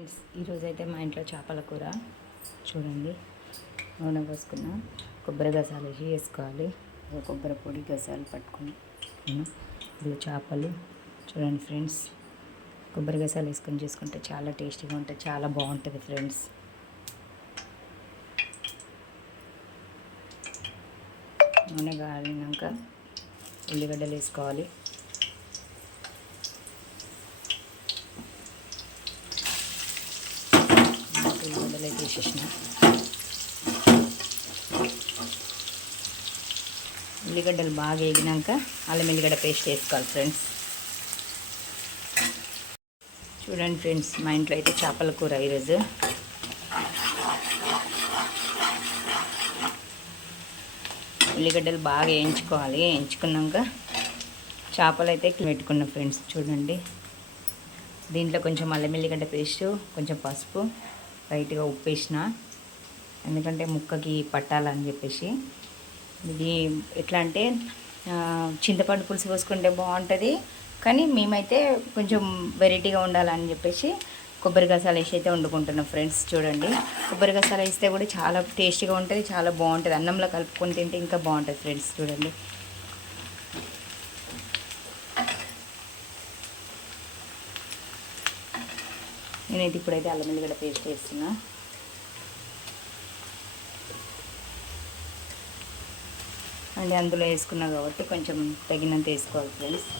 ఈరోజు అయితే మా ఇంట్లో చేపల కూర చూడండి. నూనె పోసుకున్న కొబ్బరి గసాలు వేసుకోవాలి. కొబ్బరి పొడి గసాలు పట్టుకుని ఇప్పుడు చేపలు చూడండి ఫ్రెండ్స్. కొబ్బరి గసాలు వేసుకొని చేసుకుంటే చాలా టేస్టీగా ఉంటుంది, చాలా బాగుంటుంది ఫ్రెండ్స్. నూనె కాలినాక ఉల్లిగడ్డలు వేసుకోవాలి. ఉల్లిగడ్డలు వేసేసిన ఉల్లిగడ్డలు బాగా వేగినాక అల్లం ఎల్లిగడ్డ పేస్ట్ వేసుకోవాలి ఫ్రెండ్స్. చూడండి ఫ్రెండ్స్, మా ఇంట్లో అయితే చేపల కూర ఈరోజు. ఉల్లిగడ్డలు బాగా వేయించుకోవాలి. వేయించుకున్నాక చేపలు అయితే పెట్టుకున్నాం ఫ్రెండ్స్. చూడండి, దీంట్లో కొంచెం అల్లం ఎల్లిగడ్డ పేస్టు, కొంచెం పసుపు, లైట్గా ఉప్పు వేసిన, ఎందుకంటే ముక్కకి పట్టాలని చెప్పేసి. ఇది ఎట్లా అంటే చింతపండు పులుసు పోసుకుంటే బాగుంటుంది, కానీ మేమైతే కొంచెం వెరైటీగా ఉండాలని చెప్పేసి కొబ్బరి గసాలు వేసి అయితే వండుకుంటున్నాం ఫ్రెండ్స్. చూడండి, కొబ్బరి గసాలు వేస్తే కూడా చాలా టేస్టీగా ఉంటుంది, చాలా బాగుంటుంది. అన్నంలో కలుపుకొని తింటే ఇంకా బాగుంటుంది ఫ్రెండ్స్. చూడండి, నేనైతే ఇప్పుడైతే అల్లం ఎల్లిగడ్డ పేస్ట్ వేస్తున్నా. అంటే అందులో వేసుకున్నా కాబట్టి కొంచెం తగినంత వేసుకోవాలి ఫ్రెండ్స్.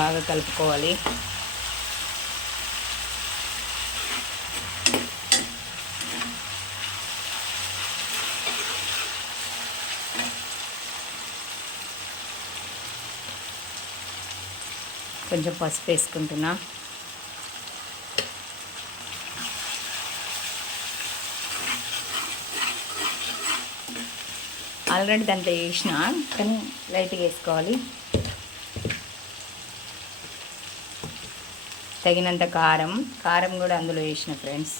బాగా కలుపుకోవాలి. కొంచెం పసుపు వేసుకుంటున్నా. ఆల్రెడీ దాంట్లో వేసిన, కానీ లైట్గా వేసుకోవాలి. తగినంత కారం కూడా అందులో వేసిన ఫ్రెండ్స్.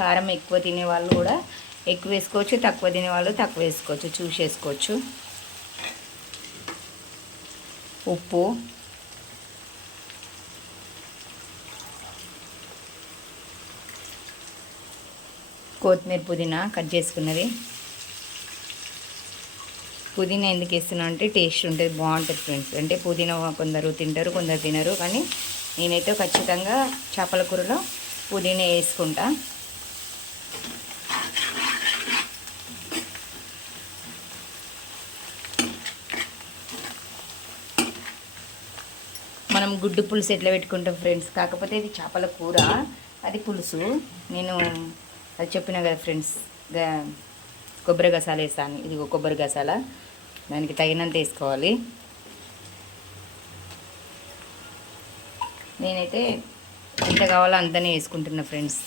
కారం ఎక్కువ తినేవాళ్ళు కూడా ఎక్కువ వేసుకోవచ్చు, తక్కువ తినేవాళ్ళు తక్కువ వేసుకోవచ్చు, చూసేసుకోవచ్చు. ఉప్పు, కొత్తిమీర, పుదీనా కట్ చేసుకున్నది. పుదీనా ఎందుకు వేస్తున్నా అంటే టేస్ట్ ఉంటుంది, బాగుంటుంది ఫ్రెండ్స్. అంటే పుదీనా కొందరు తింటారు, కొందరు తినరు, కానీ నేనైతే ఖచ్చితంగా చేపల కూరలో పుదీనా వేసుకుంటా. మనం గుడ్డు పులుసు ఎట్లా పెట్టుకుంటాం ఫ్రెండ్స్, కాకపోతే ఇది చేపల కూర, అది పులుసు. నేను అది చెప్పిన కదా ఫ్రెండ్స్, కొబ్బరి గసాలు వేస్తాను. ఇది కొబ్బరి గసాల, దానికి తగినంత వేసుకోవాలి. నేనైతే ఎంత కావాలో అంతనే వేసుకుంటున్నా ఫ్రెండ్స్.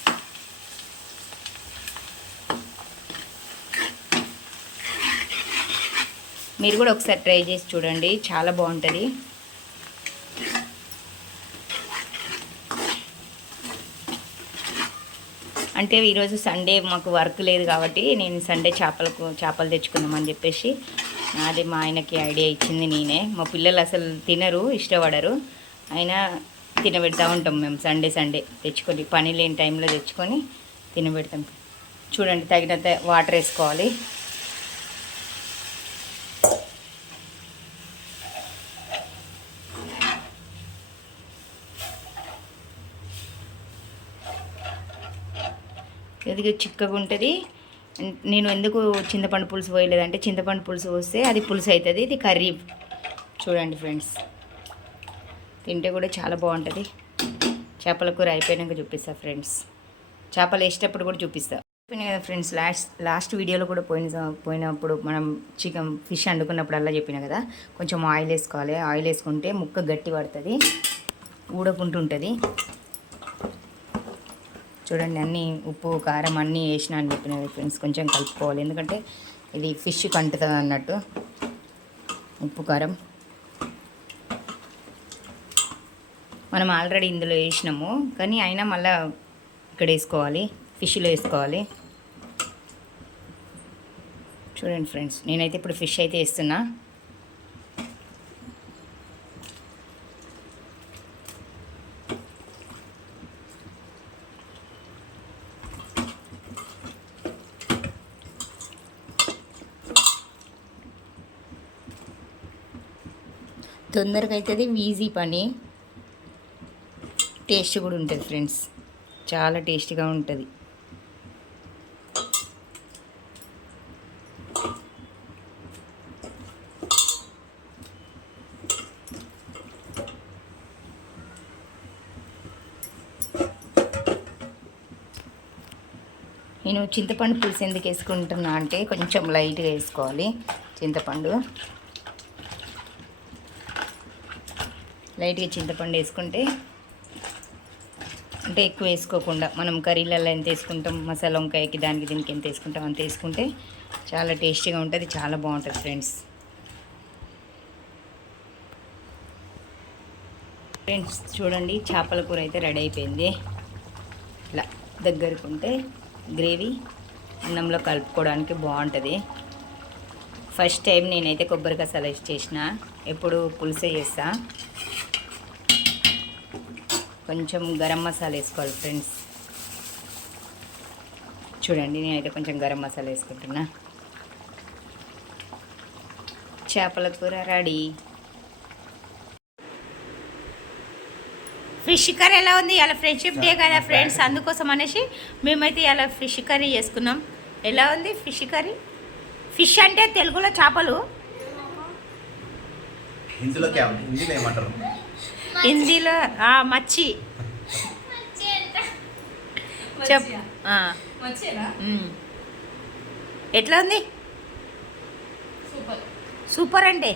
మీరు కూడా ఒకసారి ట్రై చేసి చూడండి, చాలా బాగుంటుంది. అంటే ఈరోజు సండే మాకు వర్క్ లేదు కాబట్టి నేను సండే చేపలు తెచ్చుకుందామని చెప్పేసి, అది మా ఆయనకి ఐడియా ఇచ్చింది నేనే. మా పిల్లలు అసలు తినరు, ఇష్టపడరు, అయినా తినబెడతా ఉంటాం మేము. సండే తెచ్చుకొని, పని లేని టైంలో తెచ్చుకొని తినబెడతాం. చూడండి, తగినంత వాటర్ వేసుకోవాలి. ఇది చిక్కగా ఉంటుంది. నేను ఎందుకు చింతపండు పులుసు పోయలేదంటే, చింతపండు పులుసు పోస్తే అది పులుసు అవుతుంది, ఇది కర్రీ. చూడండి ఫ్రెండ్స్, తింటే కూడా చాలా బాగుంటుంది. చేపల కూర అయిపోయాక చూపిస్తా ఫ్రెండ్స్, చేపలు వేసేటప్పుడు కూడా చూపిస్తా. చెప్పిన కదా ఫ్రెండ్స్, లాస్ట్ వీడియోలో కూడా పోయినప్పుడు మనం ఫిష్ వండుకున్నప్పుడు అలా చెప్పిన కదా, కొంచెం ఆయిల్ వేసుకోవాలి. ఆయిల్ వేసుకుంటే ముక్క గట్టి పడుతుంది, ఊడకుంటుంటుంది. చూడండి, అన్నీ ఉప్పు కారం అన్నీ వేసిన అని చెప్పినవి ఫ్రెండ్స్. కొంచెం కలుపుకోవాలి, ఎందుకంటే ఇది ఫిష్ కంటుతుంది అన్నట్టు. ఉప్పు కారం మనం ఆల్రెడీ ఇందులో వేసినాము, కానీ అయినా మళ్ళీ ఇక్కడ వేసుకోవాలి, ఫిష్లో వేసుకోవాలి. చూడండి ఫ్రెండ్స్, నేనైతే ఇప్పుడు ఫిష్ అయితే వేస్తున్నా. తొందరగా అవుతుంది, ఈజీ పని, టేస్ట్ కూడా ఉంటుంది ఫ్రెండ్స్, చాలా టేస్టీగా ఉంటుంది. నేను చింతపండు పులుసు ఎందుకు వేసుకుంటున్నా అంటే కొంచెం లైట్గా వేసుకోవాలి చింతపండు. లైట్గా చింతపండు వేసుకుంటే, అంటే ఎక్కువ వేసుకోకుండా, మనం కర్రీలలో ఎంత వేసుకుంటాం, మసాలా వంకాయకి దానికి దీనికి ఎంత వేసుకుంటాం అంత వేసుకుంటే చాలా టేస్టీగా ఉంటుంది, చాలా బాగుంటుంది ఫ్రెండ్స్. ఫ్రెండ్స్ చూడండి, చేపల కూర అయితే రెడీ అయిపోయింది. ఇలా దగ్గరకు ఉంటే గ్రేవీ అన్నంలో కలుపుకోవడానికి బాగుంటుంది. ఫస్ట్ టైం నేనైతే కొబ్బరి గసాలు వేసి చేసిన, ఎప్పుడు పులుసే చేస్తా. కొంచెం గరం మసాలా వేసుకోవాలి ఫ్రెండ్స్. చూడండి, నేనైతే కొంచెం గరం మసాలా వేసుకుంటున్నా. చేపల కూర రెడీ. ఫిష్ కర్రీ ఎలా ఉంది? ఇలా ఫ్రెండ్షిప్ డే కదా ఫ్రెండ్స్, అందుకోసం అనేసి మేమైతే ఇలా ఫిష్ కర్రీ చేసుకున్నాం. ఎలా ఉంది ఫిష్ కర్రీ? ఫిష్ అంటే తెలుగులో చేపలు, హిందీలో మచ్చి. చెప్ ఎట్లా ఉంది? సూపర్ అంటే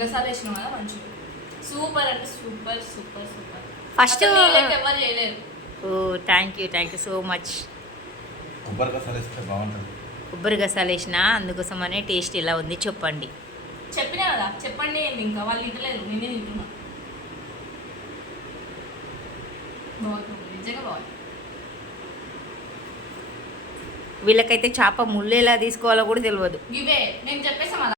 గసాలు వేసినాం కదా, మంచిగా సూపర్ అంటే సూపర్ సూపర్ సూపర్. ఫస్ట్ ఎవరు చేయలేరు. Thank you so much. కొబ్బరి గసాలు వేసిన, అందుకోసమనే టేస్ట్ ఎలా ఉంది చెప్పండి. చెప్పినా కదా, చెప్పండి ఏంది, ఇంకా వాళ్ళు తింటలేదు, నేనే తింటున్నా. బాగుంటుంది, నిజంగా బాగుంది. వీళ్ళకైతే చేప ముళ్ళు ఎలా తీసుకోవాలో కూడా తెలియదు. ఇవే మేము చెప్పేసాం.